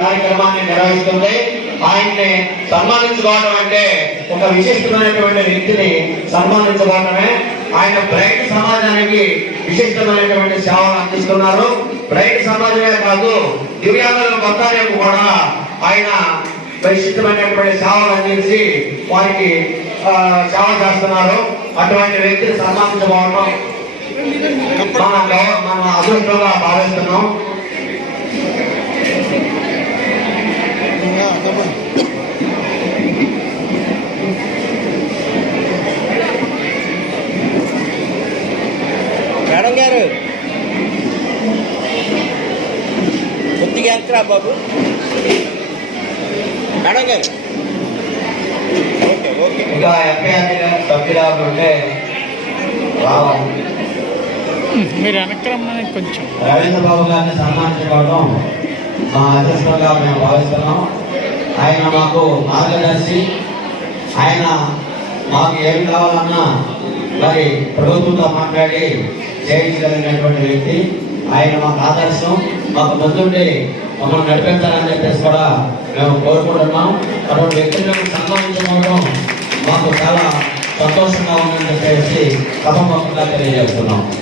కార్యక్రమాన్ని నిర్వహిస్తుంటే ఆయన్ని సన్మానించుకోవడం అంటే ఒక విశిష్టమైనటువంటి వ్యక్తిని సన్మానించుకోవడమే ఆయన బ్రైట్ సమాజానికి విశిష్టమైనటువంటి సేవలు అందిస్తున్నారు. బ్రైట్ సమాజమే కాదు దివ్యాంగుల మొత్తానికి కూడా ఆయన విశిష్టమైనటువంటి సేవలు అందించి వారికి సేవ చేస్తున్నారు. అటువంటి వ్యక్తిని సన్మానించబోవడం మన మన అదృష్టంగా భావిస్తున్నాం. గారు కొద్దిగా ఎంకరా బాబు? మేడం గారు. Okay okay. ఇంకా ఎంపీఆర్ సభ్యురాలు ఉంటే రావాలి. మీరు వెనక్రమ్మని కొంచెం. రవీంద్ర బాబు గారిని సన్మానించుకోవడం మా అదృష్టంగా మేము భావిస్తున్నాం. ఆయన మాకు మార్గదర్శి. ఆయన మాకు ఏమి కావాలన్నా మరి ప్రభుత్వంతో మాట్లాడి చేయించగలిగినటువంటి వ్యక్తి. ఆయన మాకు ఆదర్శం. మాకు ముందుండి మమ్మల్ని నడిపించాలని చెప్పేసి కూడా మేము కోరుకుంటున్నాం. అటువంటి వ్యక్తులను సన్మానించుకోవడం మాకు చాలా సంతోషంగా ఉందని చెప్పేసి తప్పకుండా తెలియజేస్తున్నాం.